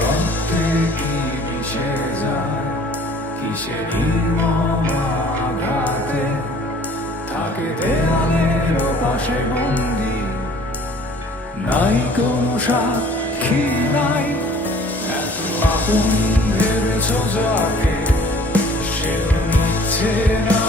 রক্তে কি মিশে যায়, কিসের নির্মম আঘাতে থাকে দেয়ালের পাশে বন্দি। নাই কোনো সাক্ষী নাই, এত আপন ভেবেছ যাকে, সে নিচ্ছে না